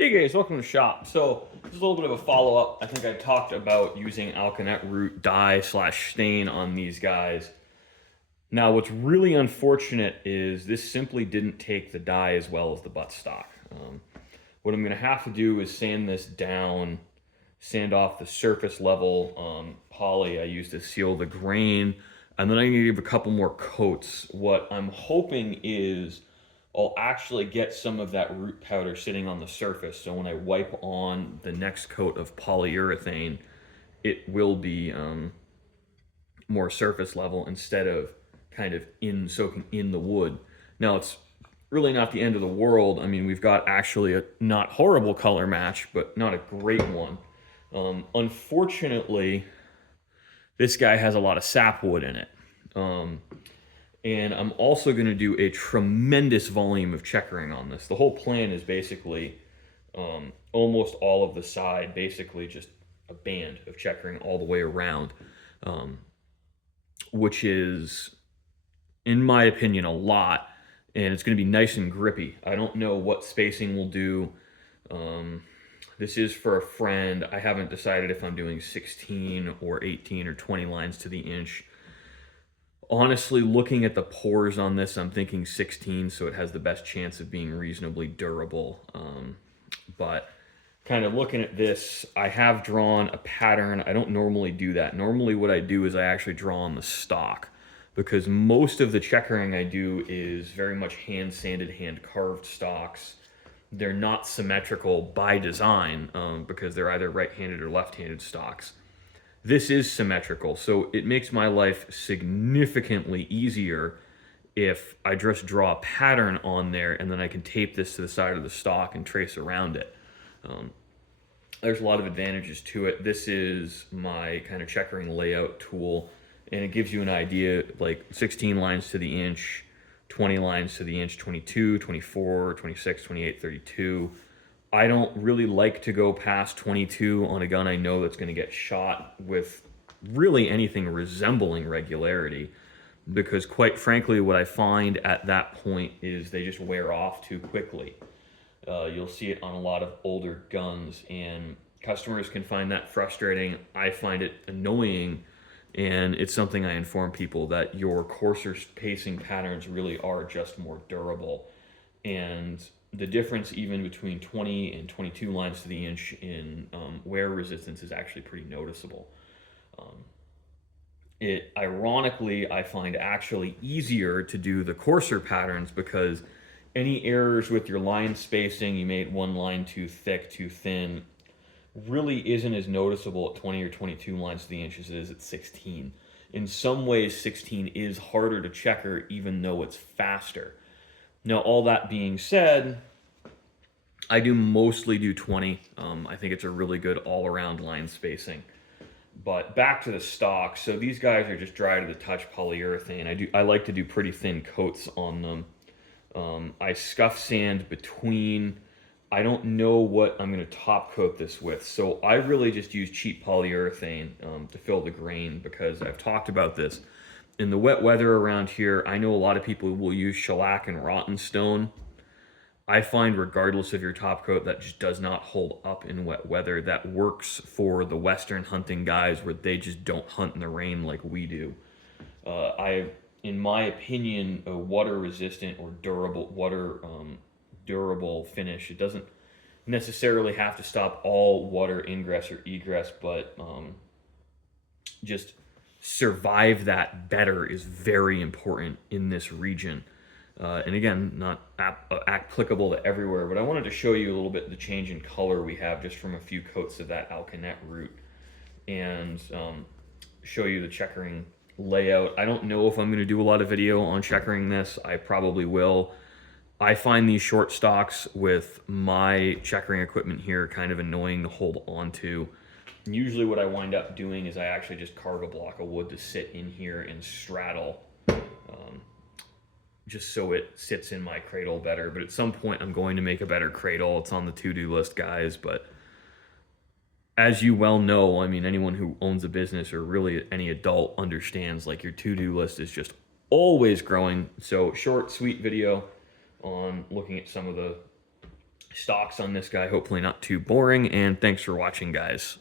Hey guys, welcome to the shop. So this is a little bit of a follow-up. I think I talked about using alkanet root dye slash stain on these guys. Now what's really unfortunate is this simply didn't take the dye as well as the buttstock. What I'm going to have to do is sand this down, sand off the surface level poly I used to seal the grain, and then I'm going to give a couple more coats. What I'm hoping is I'll actually get some of that root powder sitting on the surface, so when I wipe on the next coat of polyurethane, it will be more surface level instead of kind of soaking in the wood. Now it's really not the end of the world. I mean, we've got actually a not horrible color match, but not a great one. Unfortunately, this guy has a lot of sapwood in it. And I'm also going to do a tremendous volume of checkering on this. The whole plan is basically almost all of the side, basically just a band of checkering all the way around, which is, in my opinion, a lot. And it's going to be nice and grippy. I don't know what spacing we'll do. This is for a friend. I haven't decided if I'm doing 16 or 18 or 20 lines to the inch. Honestly, looking at the pores on this, I'm thinking 16, so it has the best chance of being reasonably durable. But kind of looking at this, I have drawn a pattern. I don't normally do that. Normally what I do is I actually draw on the stock, because most of the checkering I do is very much hand sanded, hand carved stocks. They're not symmetrical by design because they're either right-handed or left-handed stocks. This is symmetrical, so it makes my life significantly easier if I just draw a pattern on there and then I can tape this to the side of the stock and trace around it. There's a lot of advantages to it. This is my kind of checkering layout tool, and it gives you an idea, like 16 lines to the inch, 20 lines to the inch, 22, 24, 26, 28, 32. I don't really like to go past 22 on a gun I know that's going to get shot with really anything resembling regularity, because quite frankly what I find at that point is they just wear off too quickly. You'll see it on a lot of older guns, and customers can find that frustrating. I find it annoying, and it's something I inform people that your coarser pacing patterns really are just more durable. And the difference even between 20 and 22 lines to the inch in wear resistance is actually pretty noticeable. It ironically, I find actually easier to do the coarser patterns, because any errors with your line spacing, you made one line too thick, too thin, really isn't as noticeable at 20 or 22 lines to the inch as it is at 16. In some ways, 16 is harder to checker even though it's faster. Now, all that being said, I do mostly do 20. I think it's a really good all-around line spacing. But back to the stock. So these guys are just dry to the touch polyurethane. I like to do pretty thin coats on them. I scuff sand between. I don't know what I'm going to top coat this with. So I really just use cheap polyurethane to fill the grain, because I've talked about this. In the wet weather around here, I know a lot of people will use shellac and rotten stone. I find regardless of your top coat, that just does not hold up in wet weather. That works for the western hunting guys where they just don't hunt in the rain like we do. In my opinion, a water resistant or durable finish. It doesn't necessarily have to stop all water ingress or egress, but just survive that better is very important in this region. And again, not applicable to everywhere, but I wanted to show you a little bit the change in color we have just from a few coats of that alkanet root, and show you the checkering layout. I don't know if I'm going to do a lot of video on checkering this. I probably will. I find these short stocks with my checkering equipment here kind of annoying to hold onto. Usually what I wind up doing is I actually just carve a block of wood to sit in here and straddle, just so it sits in my cradle better. But at some point I'm going to make a better cradle. It's on the to-do list, guys. But as you well know, I mean, anyone who owns a business or really any adult understands, like, your to-do list is just always growing. So short, sweet video on looking at some of the stocks on this guy. Hopefully not too boring. And thanks for watching, guys.